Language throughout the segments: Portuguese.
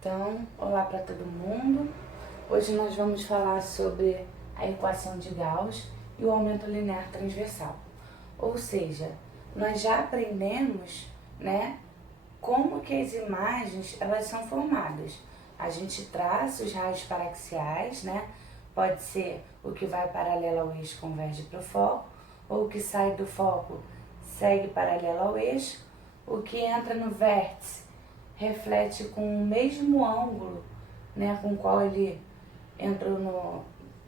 Então, olá para todo mundo. Hoje nós vamos falar sobre a equação de Gauss e o aumento linear transversal. Ou seja, nós já aprendemos, né, como que as imagens elas são formadas. A gente traça os raios paraxiais, né? Pode ser o que vai paralelo ao eixo converge para o foco, ou o que sai do foco segue paralelo ao eixo, o que entra no vértice reflete com o mesmo ângulo, né, com o qual ele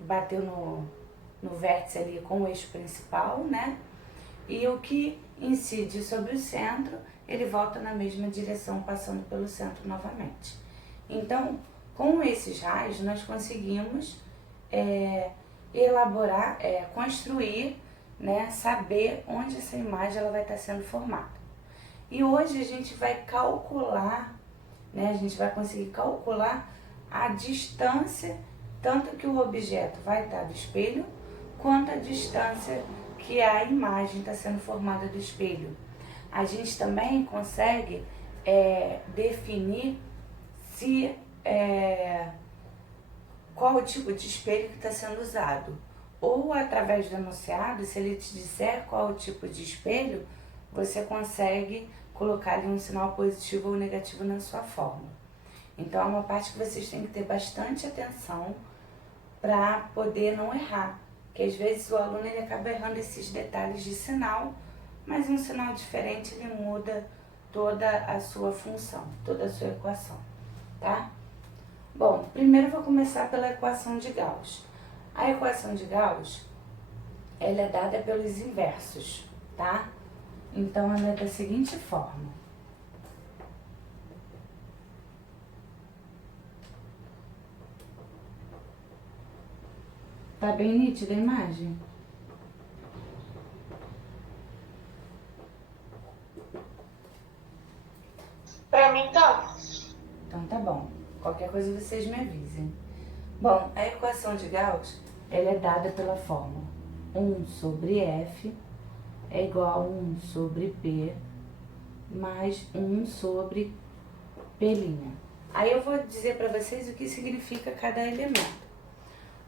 bateu no vértice ali com o eixo principal, né? E o que incide sobre o centro, ele volta na mesma direção, passando pelo centro novamente. Então, com esses raios, nós conseguimos elaborar, construir, né, saber onde essa imagem ela vai estar sendo formada. E hoje a gente vai calcular, né, a gente vai conseguir calcular a distância, tanto que o objeto vai estar do espelho, quanto a distância que a imagem está sendo formada do espelho. A gente também consegue definir se qual o tipo de espelho que está sendo usado. Ou através do enunciado, se ele te disser qual o tipo de espelho, você consegue colocar ali um sinal positivo ou negativo na sua fórmula. Então é uma parte que vocês têm que ter bastante atenção para poder não errar. Porque às vezes o aluno ele acaba errando esses detalhes de sinal, mas um sinal diferente ele muda toda a sua função, toda a sua equação, tá? Bom, primeiro eu vou começar pela equação de Gauss. A equação de Gauss, ela é dada pelos inversos, tá? Então ela é da seguinte forma. Tá bem nítida a imagem? Pra mim tá. Então tá bom. Qualquer coisa vocês me avisem. Bom, a equação de Gauss, ela é dada pela fórmula 1 sobre F é igual a 1 sobre P mais 1 sobre P'. Aí eu vou dizer para vocês o que significa cada elemento.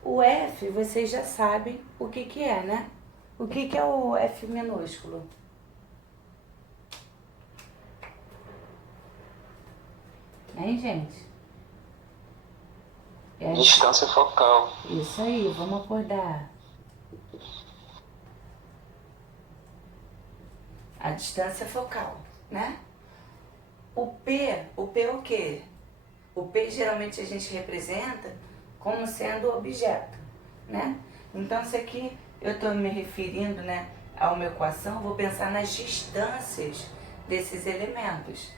O F, vocês já sabem o que é, né? O que é o F minúsculo? Hein, gente? Distância focal. Isso aí, vamos acordar. A distância focal, né? O P é o quê? O P geralmente a gente representa como sendo objeto, né? Então, se aqui eu estou me referindo, né, a uma equação, vou pensar nas distâncias desses elementos.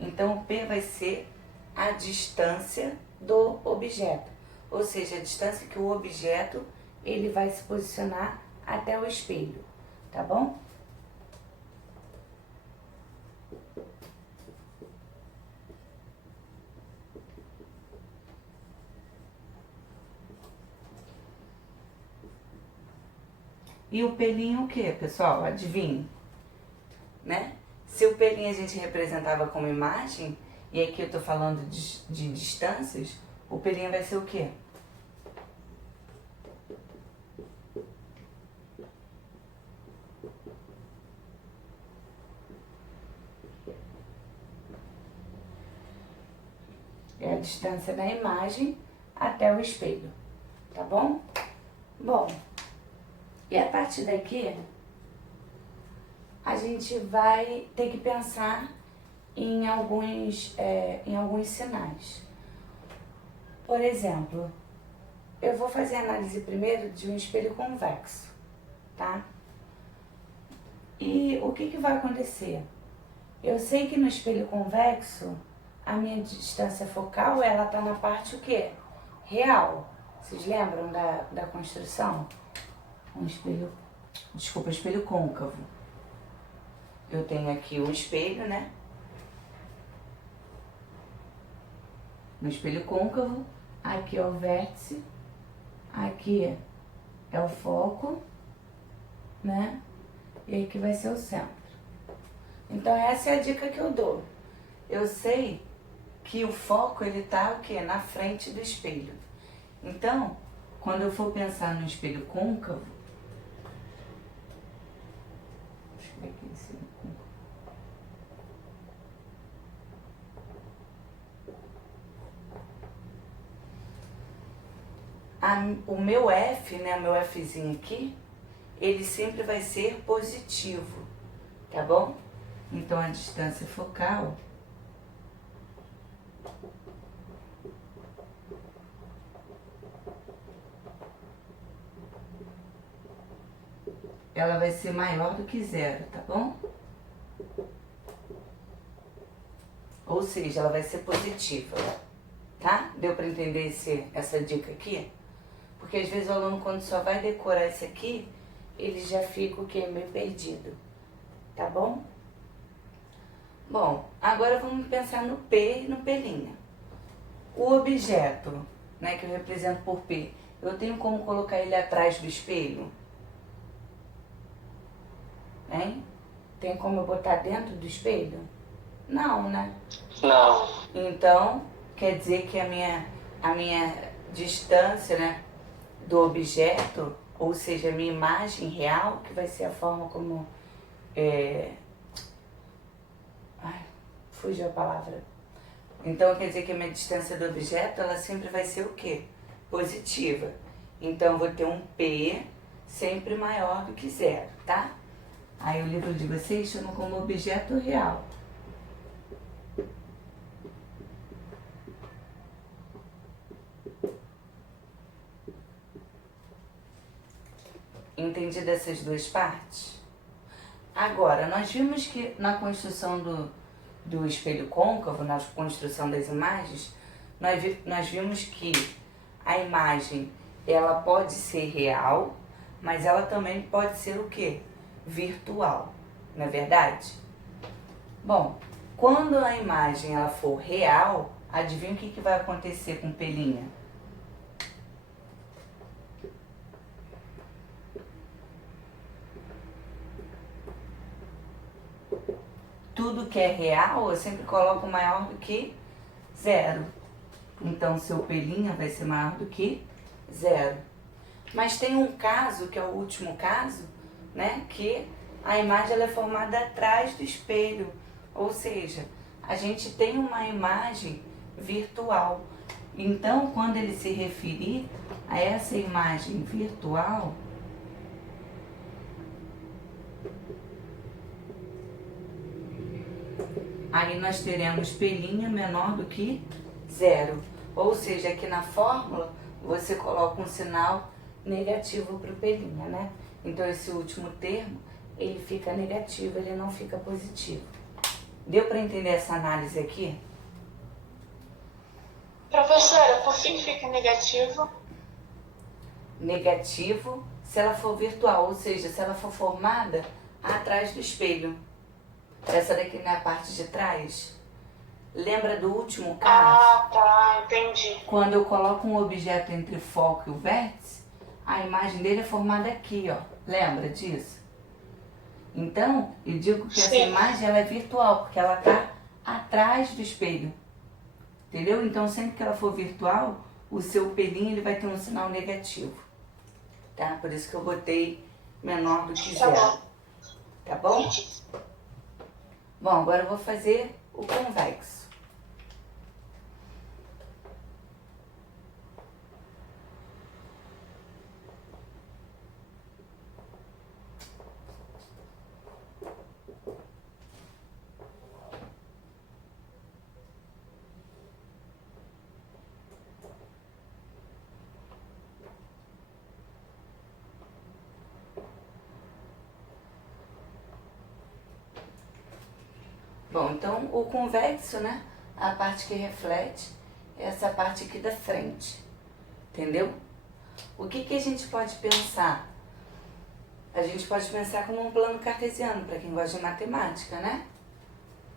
Então, o P vai ser a distância do objeto, ou seja, a distância que o objeto ele vai se posicionar até o espelho, tá bom? E o pelinho o que, pessoal? Adivinhe, né? Se o pelinho a gente representava como imagem, e aqui eu tô falando de distâncias, o pelinho vai ser o quê? É a distância da imagem até o espelho, tá bom? Bom, e a partir daqui, a gente vai ter que pensar em alguns sinais. Por exemplo, eu vou fazer a análise primeiro de um espelho convexo, tá? E o que vai acontecer? Eu sei que no espelho convexo, a minha distância focal, ela tá na parte o quê? Real. Vocês lembram da construção? Espelho côncavo. Eu tenho aqui um espelho, né? No espelho côncavo, aqui é o vértice, aqui é o foco, né? E aqui vai ser o centro. Então essa é a dica que eu dou. Eu sei que o foco ele tá o quê? Na frente do espelho. Então, quando eu for pensar no espelho côncavo, deixa eu ver aqui esse côncavo. O meu F, né, o meu Fzinho aqui, ele sempre vai ser positivo, tá bom? Então a distância focal ela vai ser maior do que 0, tá bom? Ou seja, ela vai ser positiva, tá? Deu pra entender essa dica aqui? Porque às vezes o aluno, quando só vai decorar isso aqui, ele já fica o quê? Meio perdido, tá bom? Bom, agora vamos pensar no P e no P'. O objeto, né, que eu represento por P, eu tenho como colocar ele atrás do espelho? Hein? Tem como eu botar dentro do espelho? Não, né? Não. Então, quer dizer que a minha distância, né, do objeto, ou seja, a minha imagem real, que vai ser a forma como... fugiu a palavra. Então, quer dizer que a minha distância do objeto, ela sempre vai ser o quê? Positiva. Então, eu vou ter um P sempre maior do que 0, tá? Aí o livro de vocês chama como objeto real. Entendido essas duas partes? Agora, nós vimos que na construção do espelho côncavo, na construção das imagens, nós vimos que a imagem, ela pode ser real, mas ela também pode ser o quê? Virtual, não é verdade? Bom, quando a imagem ela for real, adivinha o que vai acontecer com P'? Tudo que é real, eu sempre coloco maior do que 0. Então, seu P' vai ser maior do que 0. Mas tem um caso, que é o último caso, né, que a imagem ela é formada atrás do espelho. Ou seja, a gente tem uma imagem virtual. Então, quando ele se referir a essa imagem virtual, aí nós teremos P' menor do que 0. Ou seja, aqui na fórmula, você coloca um sinal negativo para o P', né? Então, esse último termo, ele fica negativo, ele não fica positivo. Deu para entender essa análise aqui? Professora, por que fica negativo? Negativo se ela for virtual, ou seja, se ela for formada atrás do espelho. Essa daqui não é a parte de trás? Lembra do último caso? Ah, tá, entendi. Quando eu coloco um objeto entre o foco e o vértice, a imagem dele é formada aqui, ó. Lembra disso? Então, eu digo que essa imagem ela é virtual, porque ela está atrás do espelho. Entendeu? Então, sempre que ela for virtual, o seu P' ele vai ter um sinal negativo. Tá? Por isso que eu botei menor do que 0. Tá bom? Bom, agora eu vou fazer o convexo. Bom, então o convexo, né? A parte que reflete é essa parte aqui da frente. Entendeu? O que a gente pode pensar? A gente pode pensar como um plano cartesiano, para quem gosta de matemática, né?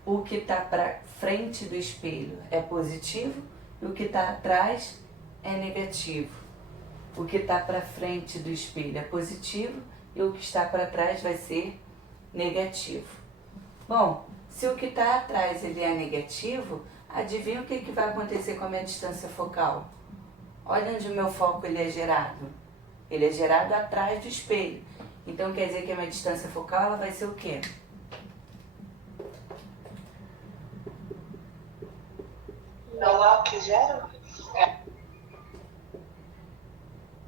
O que está para frente do espelho é positivo e o que está atrás é negativo. O que está para frente do espelho é positivo e o que está para trás vai ser negativo. Bom, se o que está atrás ele é negativo, Adivinha o que vai acontecer com a minha distância focal? Olha onde o meu foco ele é gerado. Ele é gerado atrás do espelho. Então quer dizer que a minha distância focal ela vai ser o quê? Menor que zero?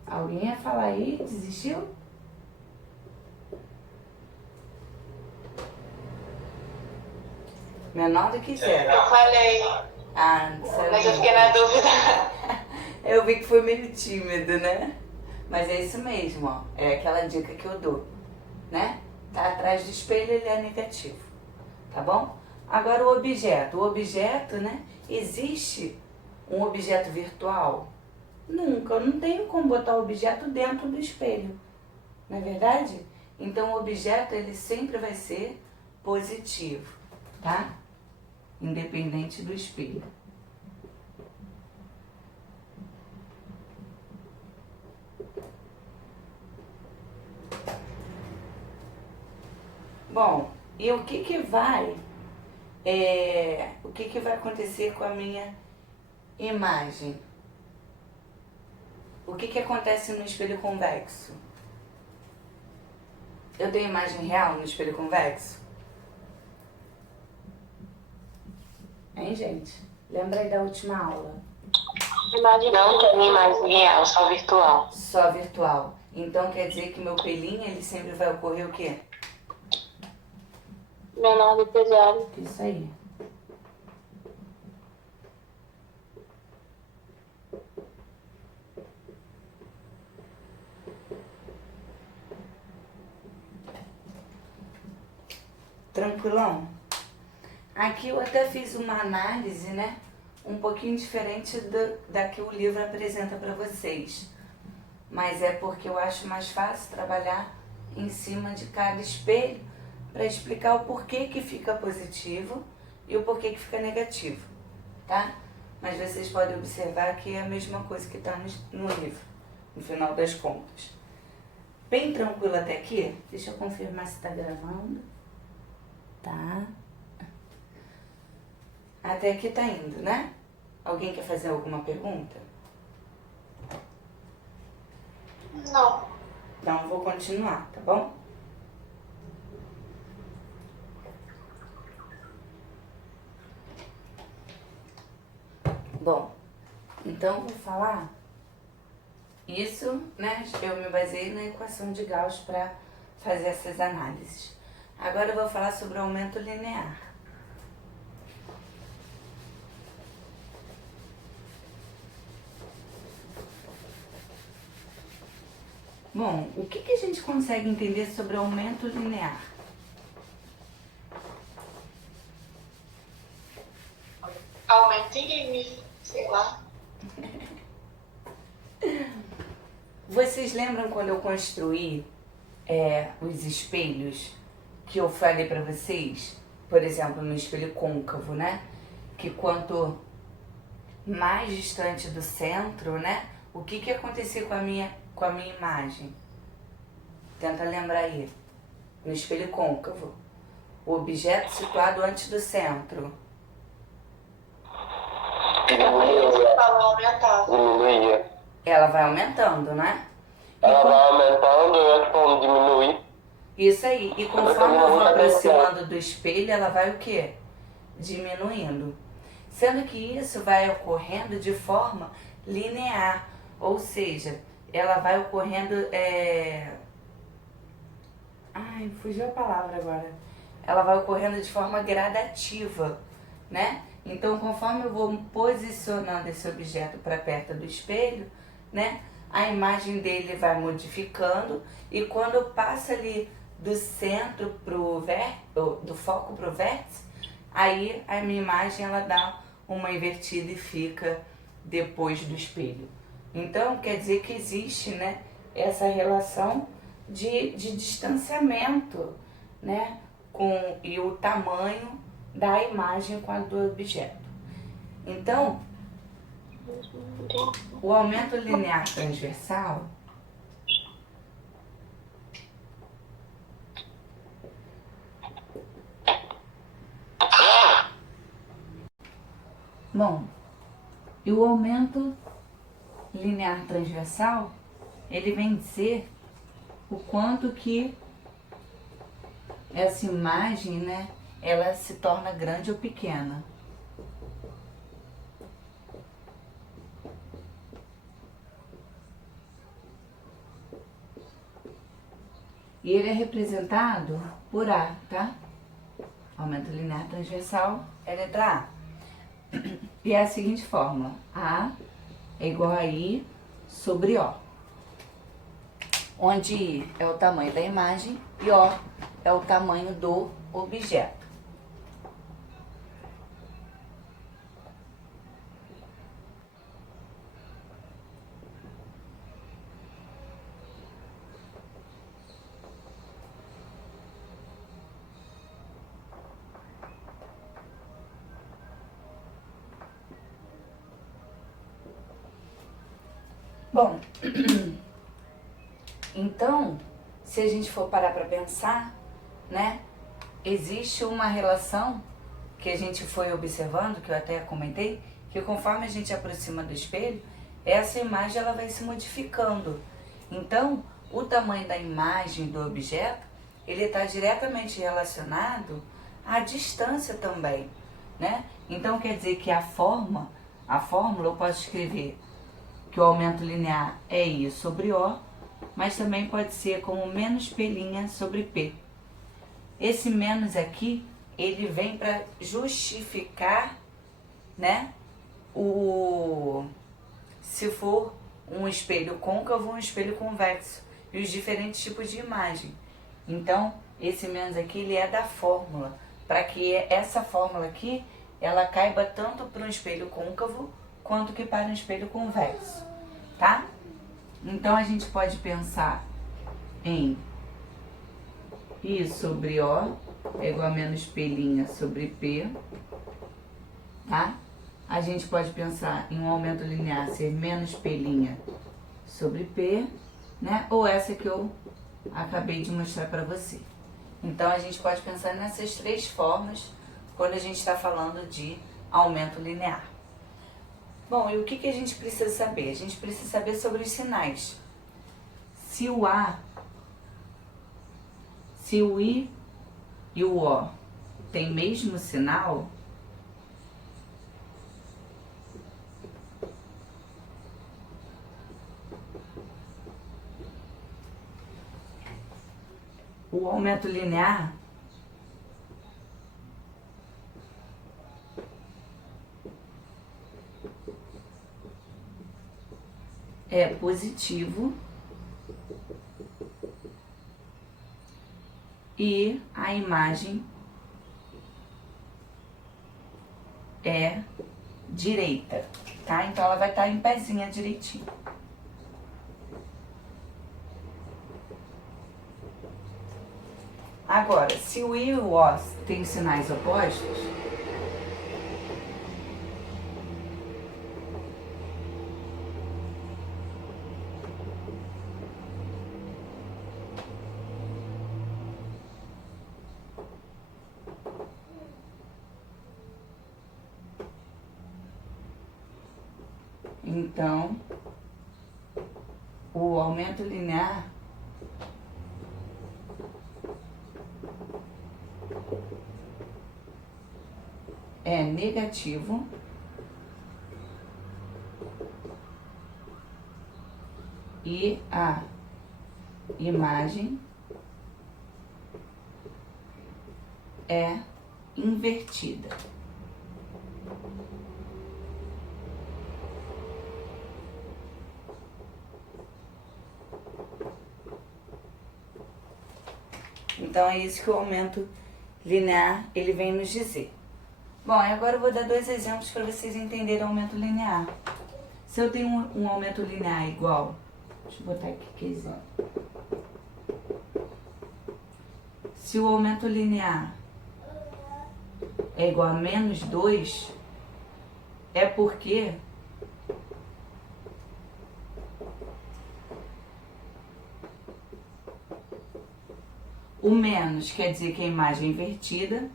Alguém ia falar aí? Desistiu? Menor do que zero. Eu falei, Ah, não mas eu sabia. fiquei na dúvida. Eu vi que foi meio tímido, né? Mas é isso mesmo, ó. É aquela dica que eu dou, né? Tá atrás do espelho, ele é negativo, tá bom? Agora o objeto. O objeto, né? Existe um objeto virtual? Nunca. Eu não tenho como botar o objeto dentro do espelho, não é verdade? Então o objeto, ele sempre vai ser positivo, tá? Independente do espelho. Bom, e o que vai acontecer com a minha imagem? O que acontece no espelho convexo? Eu tenho imagem real no espelho convexo? Hein, gente? Lembra aí da última aula? Imagem não tem imagem real, só virtual. Só virtual. Então quer dizer que meu pelinho, ele sempre vai ocorrer o quê? Menor do que zero. Isso aí. Tranquilão? Aqui eu até fiz uma análise, né? Um pouquinho diferente da que o livro apresenta para vocês. Mas é porque eu acho mais fácil trabalhar em cima de cada espelho para explicar o porquê que fica positivo e o porquê que fica negativo, tá? Mas vocês podem observar que é a mesma coisa que está no livro, no final das contas. Bem tranquilo até aqui? Deixa eu confirmar se está gravando. Tá. Até aqui tá indo, né? Alguém quer fazer alguma pergunta? Não. Então eu vou continuar, tá bom? Bom, então vou falar isso, né? Eu me baseei na equação de Gauss para fazer essas análises. Agora eu vou falar sobre o aumento linear. Bom, o que a gente consegue entender sobre o aumento linear? Aumentei, sei lá. Vocês lembram quando eu construí os espelhos que eu falei pra vocês? Por exemplo, no espelho côncavo, né? Que quanto mais distante do centro, né? O que acontecia com a minha imagem? Tenta lembrar aí. No espelho côncavo. O objeto situado antes do centro. Você falou aumentava. Diminuía. Ela vai aumentando, né? Ela vai aumentando e eu tipo diminuir. Isso aí. E conforme eu vou aproximando do espelho, ela vai o quê? Diminuindo. Sendo que isso vai ocorrendo de forma linear. Ou seja, ela vai ocorrendo... Ai, fugiu a palavra agora. Ela vai ocorrendo de forma gradativa, né? Então, conforme eu vou posicionando esse objeto para perto do espelho, né? A imagem dele vai modificando e quando passa ali do centro do foco pro vértice, aí a minha imagem ela dá uma invertida e fica depois do espelho. Então, quer dizer que existe, né, essa relação de distanciamento, né, e o tamanho da imagem com a do objeto. Então, o aumento linear transversal Bom, e o aumento linear transversal, ele vem dizer o quanto que essa imagem, né, ela se torna grande ou pequena. E ele é representado por A, tá? Aumento linear transversal é a letra A. E é a seguinte fórmula: A é igual a I sobre O. Onde I é o tamanho da imagem e O é o tamanho do objeto. Bom, então, se a gente for parar para pensar, né, existe uma relação que a gente foi observando, que eu até comentei, que conforme a gente aproxima do espelho, essa imagem ela vai se modificando. Então, o tamanho da imagem do objeto, ele está diretamente relacionado à distância também, né? Então, quer dizer que a fórmula eu posso escrever que o aumento linear é I sobre O, mas também pode ser como menos P' sobre P. Esse menos aqui, ele vem para justificar, né, se for um espelho côncavo ou um espelho convexo, e os diferentes tipos de imagem. Então, esse menos aqui, ele é da fórmula, para que essa fórmula aqui, ela caiba tanto para um espelho côncavo, quanto que para um espelho convexo, tá? Então, a gente pode pensar em I sobre O é igual a menos P' sobre P, tá? A gente pode pensar em um aumento linear ser menos P' sobre P, né? Ou essa que eu acabei de mostrar para você. Então, a gente pode pensar nessas três formas quando a gente está falando de aumento linear. Bom, e o que a gente precisa saber? A gente precisa saber sobre os sinais. Se o I e o O tem mesmo sinal, o aumento linear é positivo e a imagem é direita, tá? Então ela vai estar em pezinha direitinho. Agora, se o I e o O têm sinais opostos, então o aumento linear é negativo e a imagem é invertida. Então é isso que o aumento linear ele vem nos dizer. Bom, agora eu vou dar dois exemplos para vocês entenderem o aumento linear. Se eu tenho um aumento linear igual, deixa eu botar aqui que exemplo. Se o aumento linear é igual a menos 2, é porque o menos quer dizer que a imagem é invertida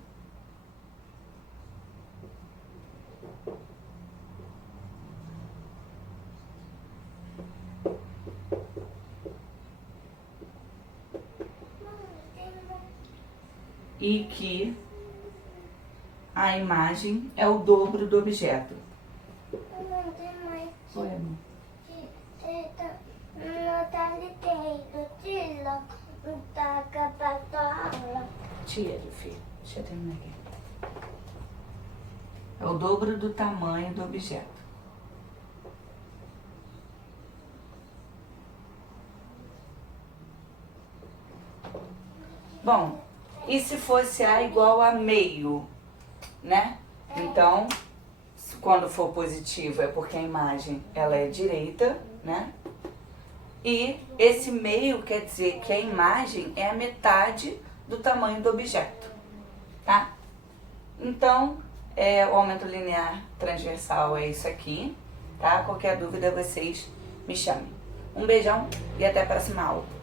e que a imagem é o dobro do objeto. Oi, amor. Tira, filho. Deixa eu terminar aqui. É o dobro do tamanho do objeto. Bom, e se fosse A igual a meio, né? Então, quando for positivo é porque a imagem ela é direita, né? E esse meio quer dizer que a imagem é a metade do tamanho do objeto, tá? Então, o aumento linear transversal é isso aqui, tá? Qualquer dúvida vocês me chamem. Um beijão e até a próxima aula.